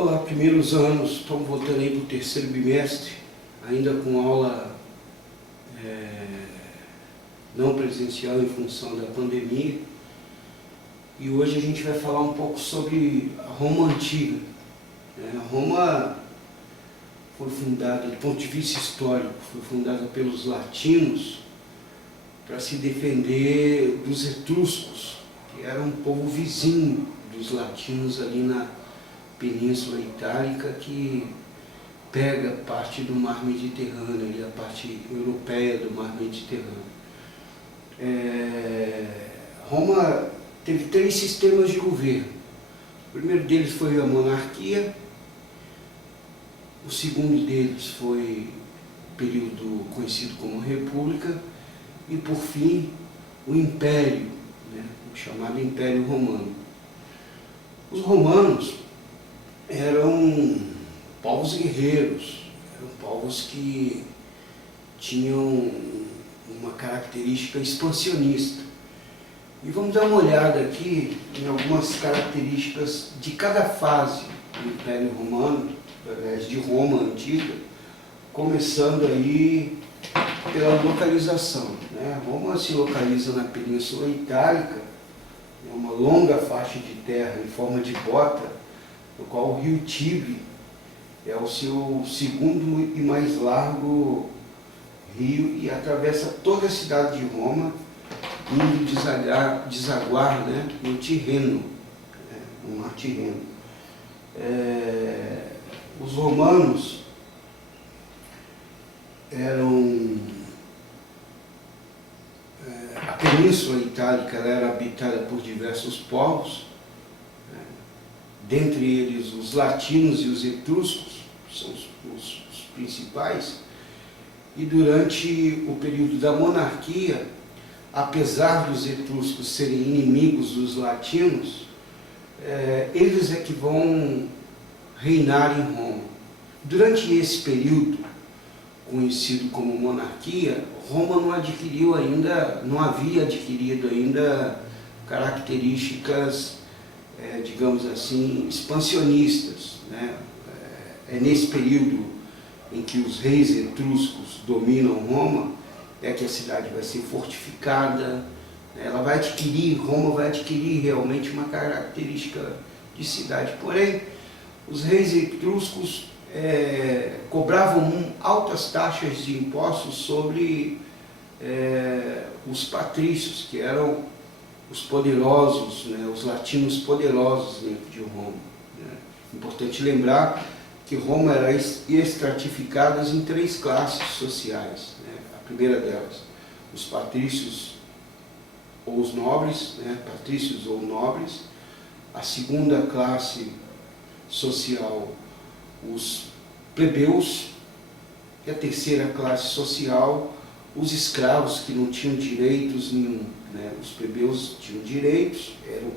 Olá, primeiros anos, estamos voltando aí para o terceiro bimestre, ainda com aula não presencial em função da pandemia. E hoje a gente vai falar um pouco sobre a Roma Antiga. Roma foi fundada, do ponto de vista histórico, foi fundada pelos latinos para se defender dos etruscos, que era um povo vizinho dos latinos ali na Península Itálica, que pega parte do mar Mediterrâneo, ali, a parte europeia do mar Mediterrâneo. Roma teve 3 sistemas de governo. O primeiro deles foi a monarquia, o segundo deles foi o período conhecido como república, e por fim o império, o chamado Império Romano. Os romanos eram povos guerreiros, eram povos que tinham uma característica expansionista. E vamos dar uma olhada aqui em algumas características de cada fase do Império Romano, aliás, de Roma Antiga, começando aí pela localização. Roma se localiza na Península Itálica, é uma longa faixa de terra em forma de bota, no qual o rio Tibre é o seu segundo e mais largo rio e atravessa toda a cidade de Roma, indo desaguar no Tirreno, no mar Tirreno. Os romanos eram... A Península Itálica era habitada por diversos povos, dentre eles os latinos e os etruscos, são os principais, e durante o período da monarquia, apesar dos etruscos serem inimigos dos latinos, eles é que vão reinar em Roma. Durante esse período, conhecido como monarquia, Roma não havia adquirido ainda características, digamos assim, expansionistas. É nesse período em que os reis etruscos dominam Roma, é que a cidade vai ser fortificada, Roma vai adquirir realmente uma característica de cidade. Porém, os reis etruscos cobravam altas taxas de impostos sobre os patrícios, que eram os poderosos, os latinos poderosos dentro de Roma. Importante lembrar que Roma era estratificada em 3 classes sociais. A primeira delas, os patrícios ou os nobres, patrícios ou nobres. A segunda classe social, os plebeus. E a terceira classe social, os escravos, que não tinham direitos nenhum. Os plebeus tinham direitos, eram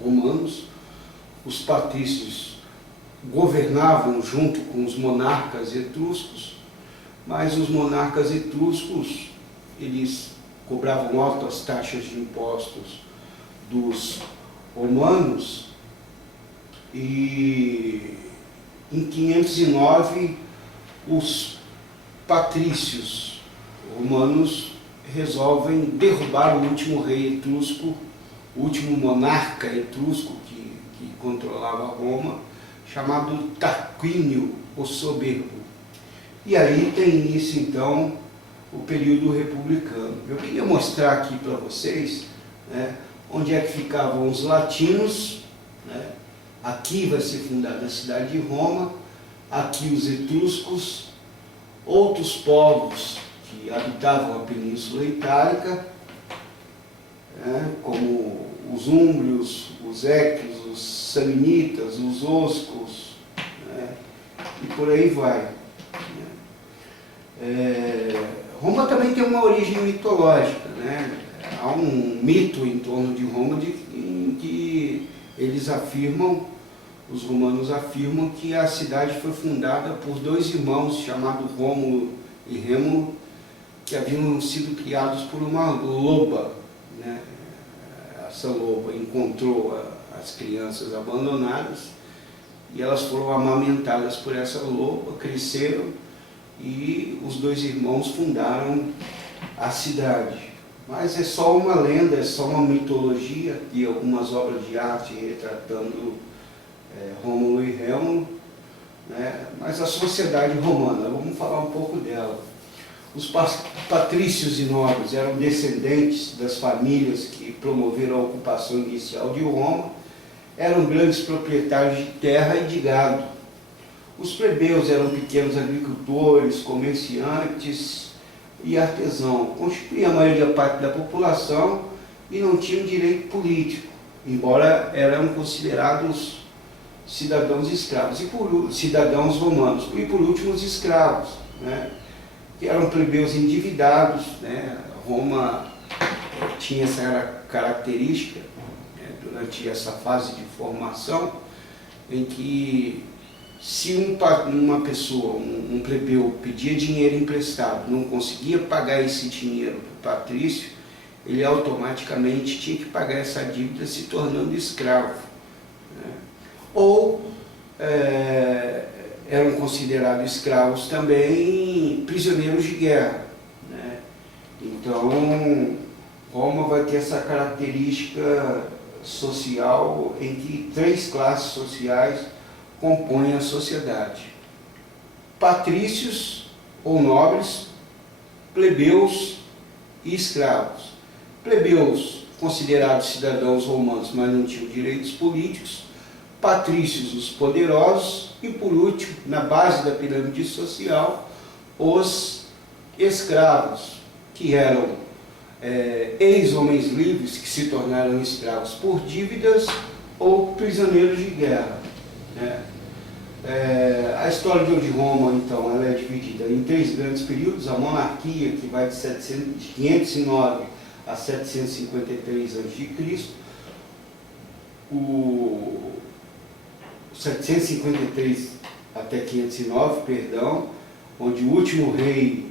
romanos. Os patrícios governavam junto com os monarcas etruscos, mas os monarcas etruscos, eles cobravam altas taxas de impostos dos romanos, e em 509 os patrícios romanos resolvem derrubar o último rei etrusco, o último monarca etrusco que controlava Roma, chamado Tarquínio o Soberbo. E aí tem início então o período republicano. Eu queria mostrar aqui para vocês onde é que ficavam os latinos. Aqui vai ser fundada a cidade de Roma, aqui os etruscos, outros povos que habitavam a Península Itálica, como os úmbrios, os équios, os samnitas, os oscos, e por aí vai. Roma também tem uma origem mitológica. Há um mito em torno de Roma em que os romanos afirmam que a cidade foi fundada por 2 irmãos chamados Rômulo e Rêmulo, que haviam sido criados por uma loba. Essa loba encontrou as crianças abandonadas e elas foram amamentadas por essa loba, cresceram e os dois irmãos fundaram a cidade. Mas é só uma lenda, é só uma mitologia de algumas obras de arte retratando Rômulo e Rémulo, né? Mas a sociedade romana, vamos falar um pouco dela. Os patrícios e nobres eram descendentes das famílias que promoveram a ocupação inicial de Roma, eram grandes proprietários de terra e de gado. Os plebeus eram pequenos agricultores, comerciantes e artesãos, constituíam a maioria parte da população e não tinham direito político, embora eram considerados cidadãos escravos, cidadãos romanos, e por último os escravos, né, que eram plebeus endividados, né. Roma tinha essa característica, né, durante essa fase de formação, em que se uma pessoa, um plebeu, pedia dinheiro emprestado, não conseguia pagar esse dinheiro para o patrício, ele automaticamente tinha que pagar essa dívida se tornando escravo, né? Ou eram considerados escravos também prisioneiros de guerra, né? Então, Roma vai ter essa característica social em que 3 classes sociais compõem a sociedade: patrícios ou nobres, plebeus e escravos. Plebeus, considerados cidadãos romanos, mas não tinham direitos políticos; patrícios, os poderosos; e por último, na base da pirâmide social, os escravos, que eram ex-homens livres que se tornaram escravos por dívidas ou prisioneiros de guerra, né? A história de Roma, então, ela é dividida em 3 grandes períodos: a monarquia, que vai de 509 a 753 a.C., o 753 até 509, perdão, onde o último rei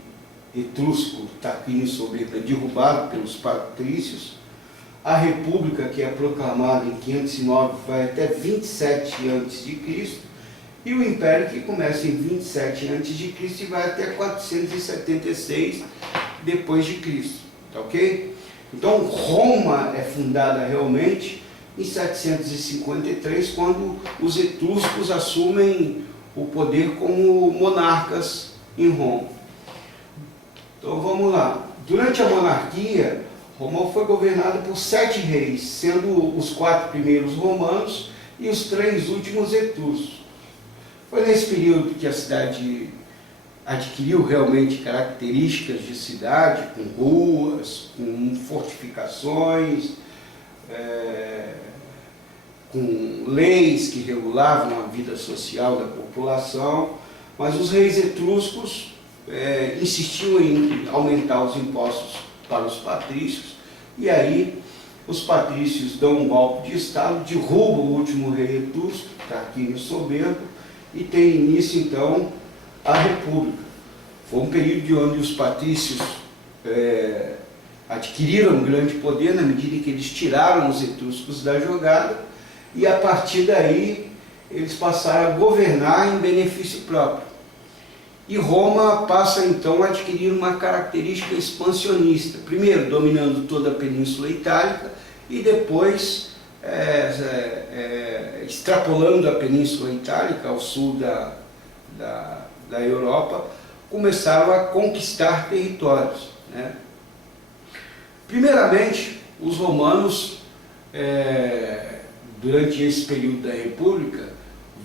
etrusco, Tarquínio Soberbo, é derrubado pelos patrícios. A república, que é proclamada em 509, vai até 27 a.C., e o império, que começa em 27 a.C. e vai até 476 depois de Cristo, tá ok? Então Roma é fundada realmente em 753, quando os etruscos assumem o poder como monarcas em Roma. Então vamos lá. Durante a monarquia, Roma foi governada por 7 reis, sendo os 4 primeiros romanos e os 3 últimos etruscos. Foi nesse período que a cidade adquiriu realmente características de cidade, com ruas, com fortificações, com leis que regulavam a vida social da população, mas os reis etruscos insistiam em aumentar os impostos para os patrícios, e aí os patrícios dão um golpe de Estado, derrubam o último rei etrusco, Tarquínio Soberbo, e tem início então a República. Foi um período onde os patrícios adquiriram um grande poder na medida em que eles tiraram os etruscos da jogada, e a partir daí eles passaram a governar em benefício próprio. E Roma passa então a adquirir uma característica expansionista, primeiro dominando toda a Península Itálica e depois extrapolando a Península Itálica ao sul da Europa, começaram a conquistar territórios, né? Primeiramente, os romanos, durante esse período da República,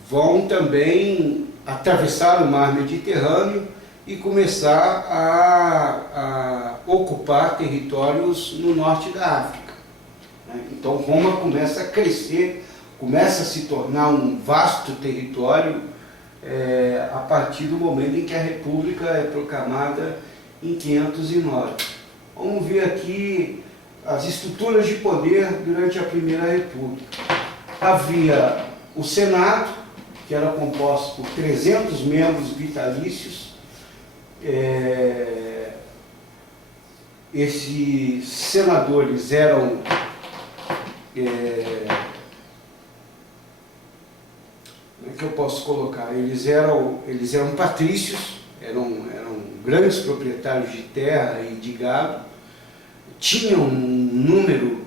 vão também atravessar o mar Mediterrâneo e começar a ocupar territórios no norte da África, né? Então Roma começa a crescer, começa a se tornar um vasto território a partir do momento em que a República é proclamada em 509. Vamos ver aqui as estruturas de poder durante a Primeira República. Havia o Senado, que era composto por 300 membros vitalícios. Esses senadores eram como é que eu posso colocar? Eles eram patrícios, eram grandes proprietários de terra e de gado, tinham um número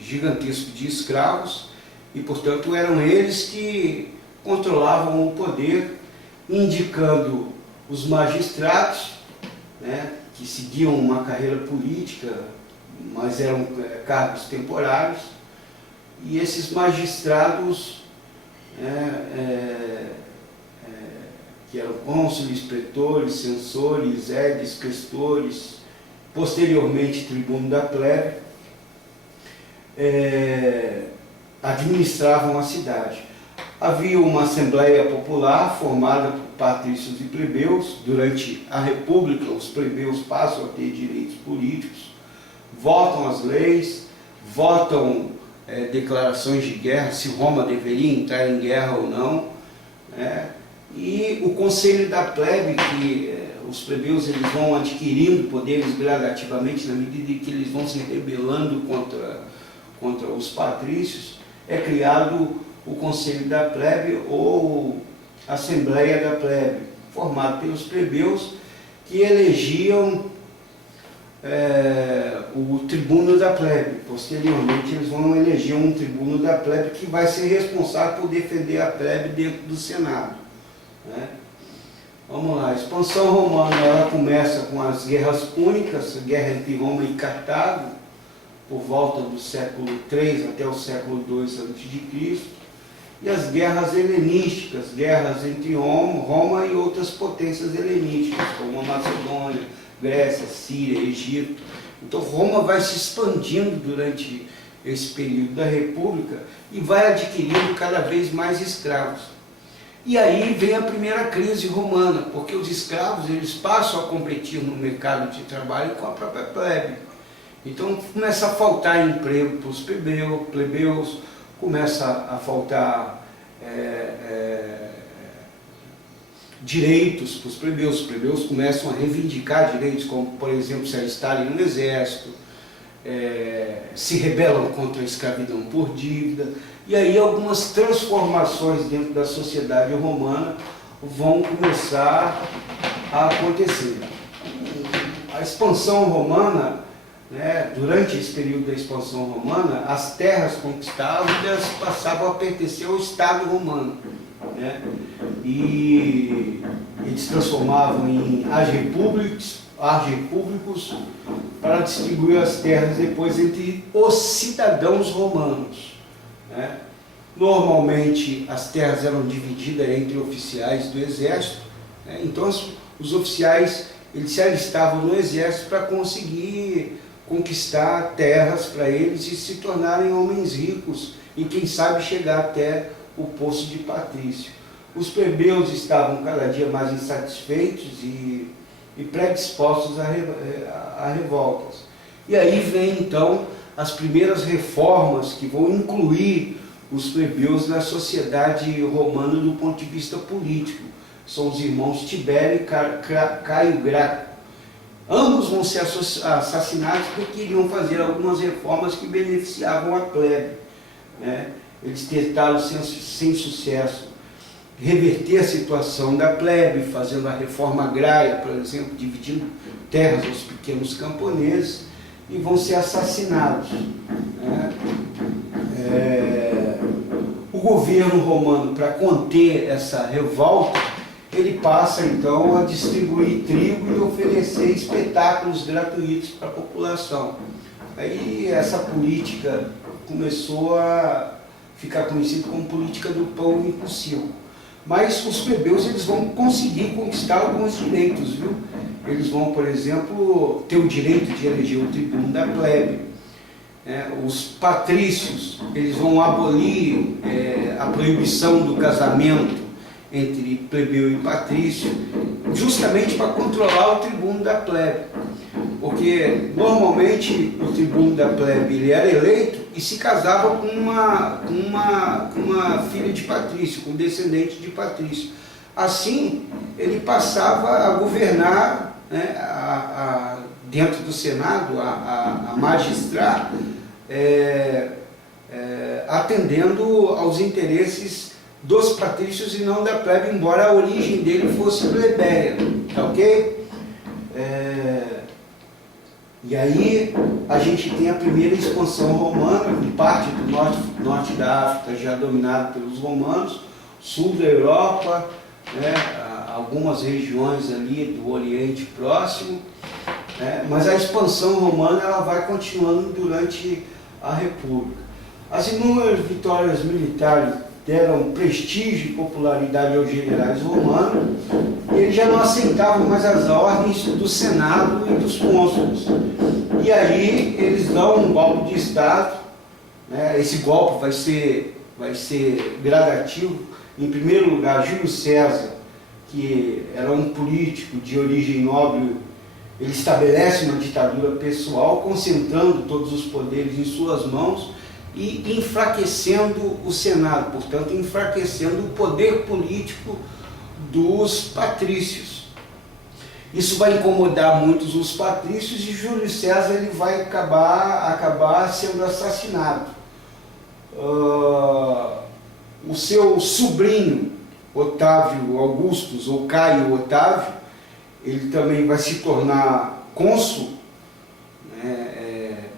gigantesco de escravos e, portanto, eram eles que controlavam o poder, indicando os magistrados, né, que seguiam uma carreira política, mas eram cargos temporários, e esses magistrados, que eram cônsules, pretores, censores, edes, questores, posteriormente tribuno da plebe, administravam a cidade. Havia uma Assembleia Popular formada por patrícios e plebeus. Durante a República, os plebeus passam a ter direitos políticos, votam as leis, votam declarações de guerra, se Roma deveria entrar em guerra ou não, e o Conselho da Plebe, que os plebeus eles vão adquirindo poderes gradativamente na medida em que eles vão se rebelando contra os patrícios, é criado o Conselho da Plebe ou Assembleia da Plebe, formado pelos plebeus que elegiam o tribuno da plebe. Posteriormente eles vão eleger um tribuno da plebe que vai ser responsável por defender a plebe dentro do Senado, né? Vamos lá, a expansão romana ela começa com as guerras púnicas, a guerra entre Roma e Cartago, por volta do século III até o século II a.C., e as guerras helenísticas, guerras entre Roma e outras potências helenísticas, como a Macedônia, Grécia, Síria, Egito. Então Roma vai se expandindo durante esse período da República e vai adquirindo cada vez mais escravos. E aí vem a primeira crise romana, porque os escravos eles passam a competir no mercado de trabalho com a própria plebe. Então começa a faltar emprego para os plebeus, começa a faltar direitos para os plebeus começam a reivindicar direitos, como por exemplo se alistarem no exército, se rebelam contra a escravidão por dívida, e aí algumas transformações dentro da sociedade romana vão começar a acontecer. A expansão romana, durante esse período da expansão romana, as terras conquistadas passavam a pertencer ao Estado romano, e eles transformavam em argepúblicos para distribuir as terras depois entre os cidadãos romanos, Normalmente as terras eram divididas entre oficiais do exército, então os oficiais eles se alistavam no exército para conseguir conquistar terras para eles e se tornarem homens ricos e quem sabe chegar até o posto de patrício. Os plebeus estavam cada dia mais insatisfeitos e predispostos a revoltas. E aí vem então as primeiras reformas que vão incluir os plebeus na sociedade romana do ponto de vista político. São os irmãos Tibério e Caio Graco. Ambos vão ser assassinados porque queriam fazer algumas reformas que beneficiavam a plebe, Eles tentaram sem sucesso reverter a situação da plebe, fazendo a reforma agrária, por exemplo, dividindo terras aos pequenos camponeses, e vão ser assassinados. O governo romano, para conter essa revolta, ele passa então a distribuir trigo e oferecer espetáculos gratuitos para a população. Aí essa política começou a ficar conhecida como política do pão e do circo. Mas os plebeus eles vão conseguir conquistar alguns direitos, viu? Eles vão, por exemplo, ter o direito de eleger o tribuno da plebe. Os patrícios eles vão abolir a proibição do casamento entre plebeu e patrício, justamente para controlar o tribuno da plebe. Porque normalmente o tribuno da plebe ele era eleito e se casava com uma filha de patrício, com um descendente de patrício. Assim, ele passava a governar, dentro do Senado, a magistrar, atendendo aos interesses dos patrícios e não da plebe, embora a origem dele fosse plebeia, tá ok? E aí a gente tem a primeira expansão romana, em parte do norte da África já dominado pelos romanos, sul da Europa, né, algumas regiões ali do Oriente Próximo, né, mas a expansão romana ela vai continuando durante a República. As inúmeras vitórias militares deram prestígio e popularidade aos generais romanos, e eles já não aceitavam mais as ordens do Senado e dos cônsules. E aí eles dão um golpe de Estado, né? Esse golpe vai ser gradativo. Em primeiro lugar, Júlio César, que era um político de origem nobre, ele estabelece uma ditadura pessoal, concentrando todos os poderes em suas mãos e enfraquecendo o Senado, portanto, enfraquecendo o poder político dos patrícios. Isso vai incomodar muitos os patrícios e Júlio César ele vai acabar sendo assassinado. O seu sobrinho, Otávio Augustus, ou Caio Otávio, ele também vai se tornar cônsul, né,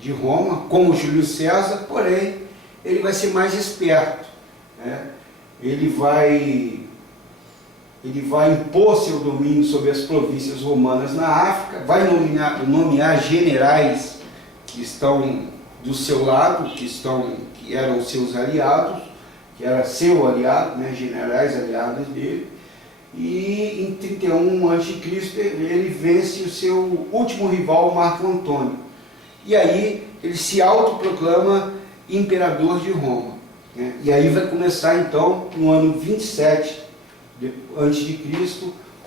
de Roma, como Júlio César, porém, ele vai ser mais esperto, né? Ele vai impor seu domínio sobre as províncias romanas na África, vai nomear generais que estão do seu lado, que eram seus aliados, que era seu aliado, né, generais aliados dele, e em 31 a.C. ele vence o seu último rival, Marco Antônio. E aí ele se autoproclama imperador de Roma, né? E aí vai começar então, no ano 27 a.C.,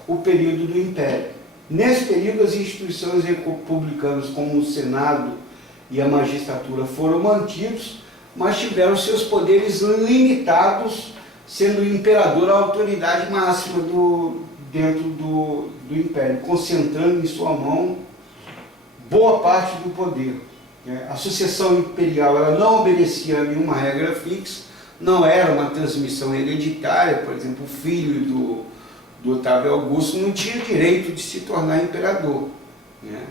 o período do Império. Nesse período as instituições republicanas como o Senado e a magistratura foram mantidos, mas tiveram seus poderes limitados, sendo o imperador a autoridade máxima dentro do Império, concentrando em sua mão boa parte do poder. A sucessão imperial ela não obedecia a nenhuma regra fixa, não era uma transmissão hereditária. Por exemplo, o filho do Otávio Augusto não tinha direito de se tornar imperador, né?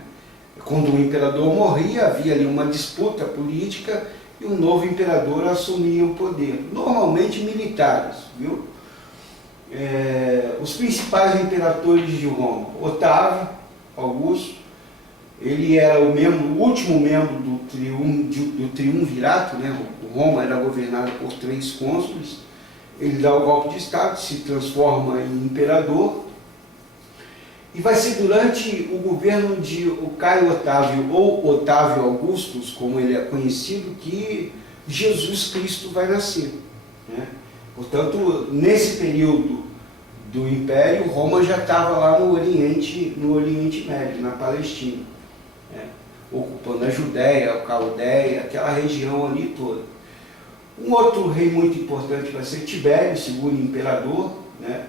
Quando o imperador morria, havia ali uma disputa política e um novo imperador assumia o poder, normalmente militares, viu? Os principais imperadores de Roma: Otávio Augusto, ele era o último membro do triunvirato, né? Roma era governada por 3 cônsules. Ele dá o golpe de Estado, se transforma em imperador, e vai ser durante o governo de Caio Otávio, ou Otávio Augustus, como ele é conhecido, que Jesus Cristo vai nascer, né? Portanto, nesse período do Império, Roma já estava lá no Oriente Médio, na Palestina, né? Ocupando a Judéia, a Caldeia, aquela região ali toda. Um outro rei muito importante vai ser Tibério, segundo imperador, né?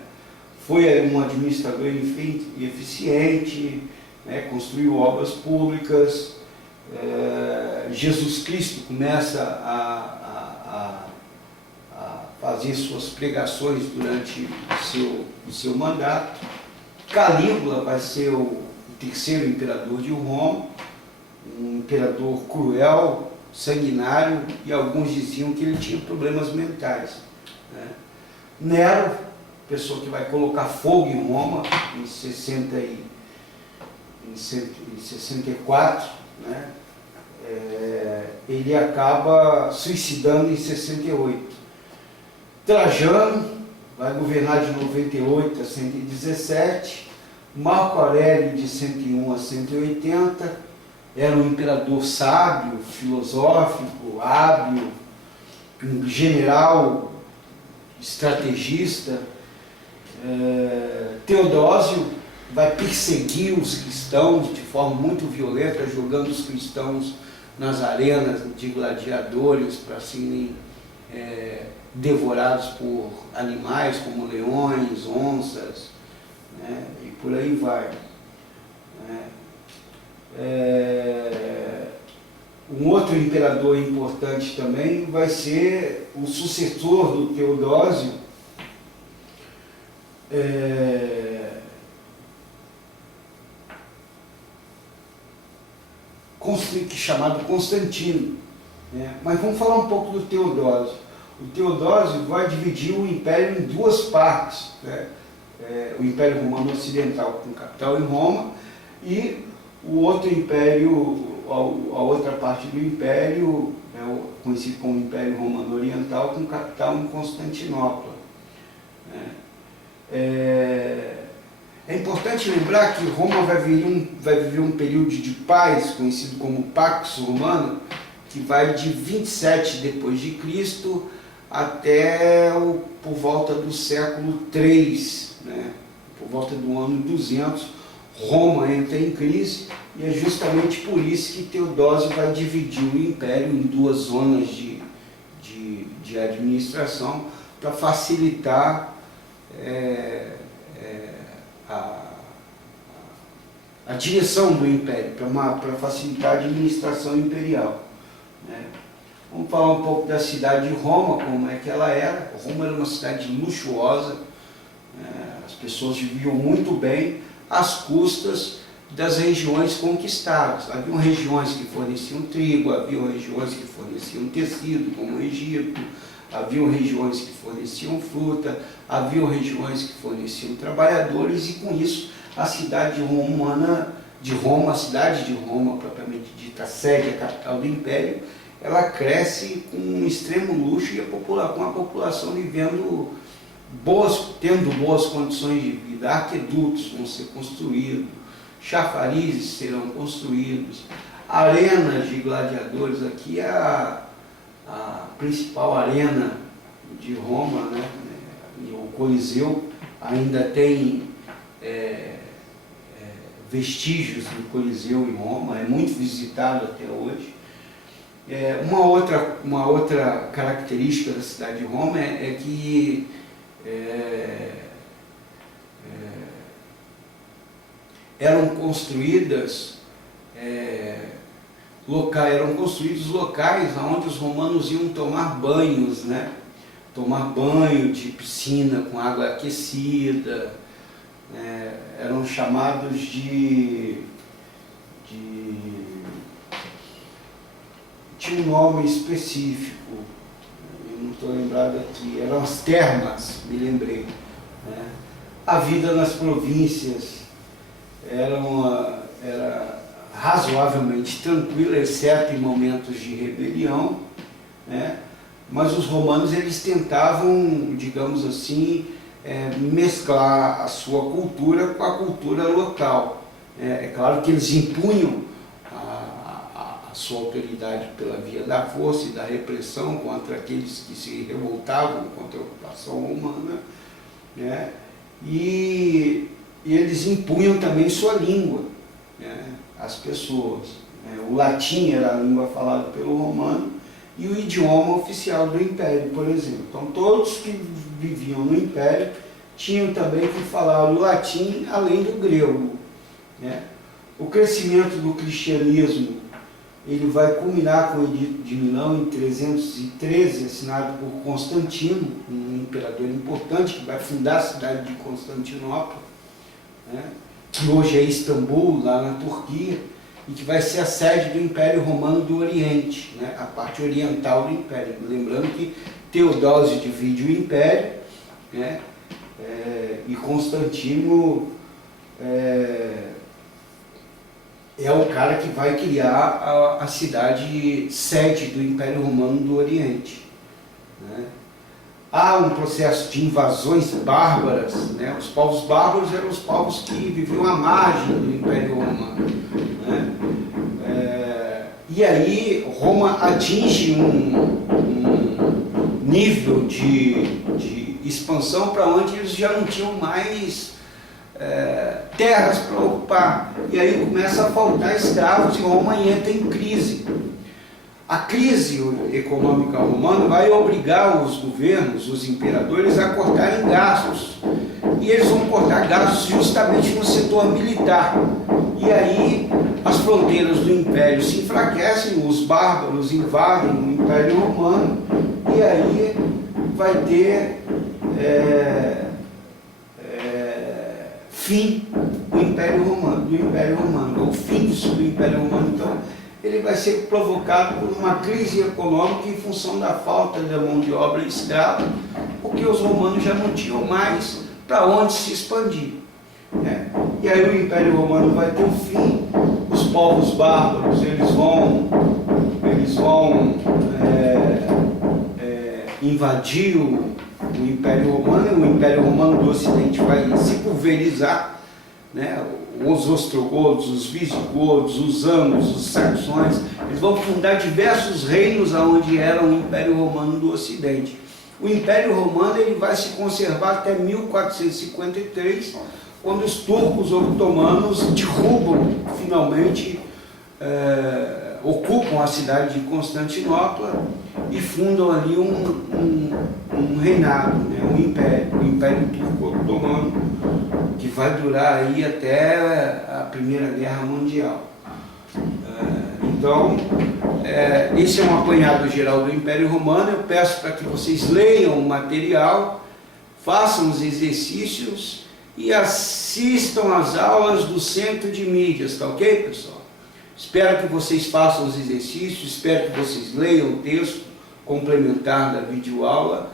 Foi um administrador eficiente, né? Construiu obras públicas. Jesus Cristo começa a fazer suas pregações durante o seu mandato. Calígula vai ser o terceiro imperador de Roma, um imperador cruel, sanguinário, e alguns diziam que ele tinha problemas mentais, né? Nero, pessoa que vai colocar fogo em Roma em 64, né? Ele acaba suicidando em 68. Trajano vai governar de 98 a 117, Marco Aurélio de 101 a 180, era um imperador sábio, filosófico, hábil, um general, estrategista. Teodósio vai perseguir os cristãos de forma muito violenta, jogando os cristãos nas arenas de gladiadores para serem devorados por animais como leões, onças, né? E por aí vai, né? Um Um outro imperador importante também vai ser o sucessor do Teodósio, chamado Constantino, né? Mas vamos falar um pouco do Teodósio. O Teodósio vai dividir o império em duas partes, né? O Império Romano Ocidental, com capital em Roma, e o outro império, a outra parte do império, conhecido como Império Romano Oriental, com capital em Constantinopla, né? É importante lembrar que Roma vai viver um período de paz, conhecido como Pax Romana, que vai de 27 depois de Cristo até por volta do século III, né? Por volta do ano 200, Roma entra em crise, e é justamente por isso que Teodósio vai dividir o império em duas zonas de administração, para facilitar a direção do império, para facilitar a administração imperial, né? Vamos falar um pouco da cidade de Roma, como é que ela era. Roma era uma cidade luxuosa, as pessoas viviam muito bem às custas das regiões conquistadas. Haviam regiões que forneciam trigo, haviam regiões que forneciam tecido, como o Egito, haviam regiões que forneciam fruta, haviam regiões que forneciam trabalhadores, e com isso a cidade romana de Roma, a cidade de Roma propriamente dita, a sede, a capital do império, ela cresce com um extremo luxo, e com a população vivendo tendo boas condições de vida. Aquedutos vão ser construídos, chafarizes serão construídos, arenas de gladiadores. Aqui é a principal arena de Roma, né? O Coliseu ainda tem vestígios do Coliseu em Roma, é muito visitado até hoje. Uma outra característica da cidade de Roma é que eram construídos locais onde os romanos iam tomar banhos, né? Tomar banho de piscina com água aquecida, eram chamados tinha um nome específico, eu não estou lembrado aqui, eram as termas, me lembrei, né? A vida nas províncias era razoavelmente tranquila, exceto em momentos de rebelião, né? Mas os romanos, eles tentavam, digamos assim, mesclar a sua cultura com a cultura local. É claro que eles impunham a sua autoridade pela via da força e da repressão contra aqueles que se revoltavam contra a ocupação romana, né? E eles impunham também sua língua, né, às pessoas. O latim era a língua falada pelo romano e o idioma oficial do império, por exemplo. Então todos que viviam no império tinham também que falar o latim, além do grego, né? O crescimento do cristianismo, ele vai culminar com o Edito de Milão em 313, assinado por Constantino, um imperador importante que vai fundar a cidade de Constantinopla, né, que hoje é Istambul, lá na Turquia, e que vai ser a sede do Império Romano do Oriente, né, a parte oriental do Império. Lembrando que Teodósio divide o Império, né, e Constantino é o cara que vai criar a cidade sede do Império Romano do Oriente, né? Há um processo de invasões bárbaras, né? Os povos bárbaros eram os povos que viviam à margem do Império Romano, né? E aí Roma atinge um nível de expansão para onde eles já não tinham mais terras para ocupar, e aí começa a faltar escravos e Roma entra em crise. A crise econômica romana vai obrigar os governos, os imperadores, a cortarem gastos, e eles vão cortar gastos justamente no setor militar, e aí as fronteiras do Império se enfraquecem, os bárbaros invadem o Império Romano, e aí vai ter fim do Império Romano, o fim do Império Romano. Então, ele vai ser provocado por uma crise econômica em função da falta da mão de obra escrava, porque os romanos já não tinham mais para onde se expandir, né? E aí o Império Romano vai ter um fim, os povos bárbaros eles vão invadir o Império Romano, e o Império Romano do Ocidente vai se pulverizar, né? Os ostrogodos, os visigodos, os âmbios, os saxões, eles vão fundar diversos reinos aonde era o Império Romano do Ocidente. O Império Romano ele vai se conservar até 1453, quando os turcos otomanos derrubam, finalmente, ocupam a cidade de Constantinopla e fundam ali um reinado, né? O Império Turco Otomano, que vai durar aí até a Primeira Guerra Mundial. Então, esse é um apanhado geral do Império Romano. Eu peço para que vocês leiam o material, façam os exercícios e assistam às aulas do Centro de Mídias, tá ok, pessoal? Espero que vocês façam os exercícios, espero que vocês leiam o texto complementar da videoaula,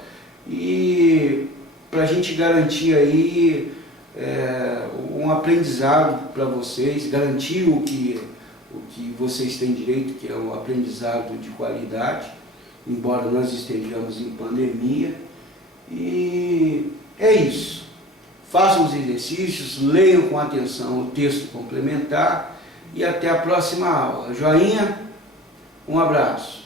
e para a gente garantir aí um aprendizado para vocês, garantir o que vocês têm direito, que é um aprendizado de qualidade, embora nós estejamos em pandemia. E é isso. Façam os exercícios, leiam com atenção o texto complementar, e até a próxima aula. Joinha, um abraço.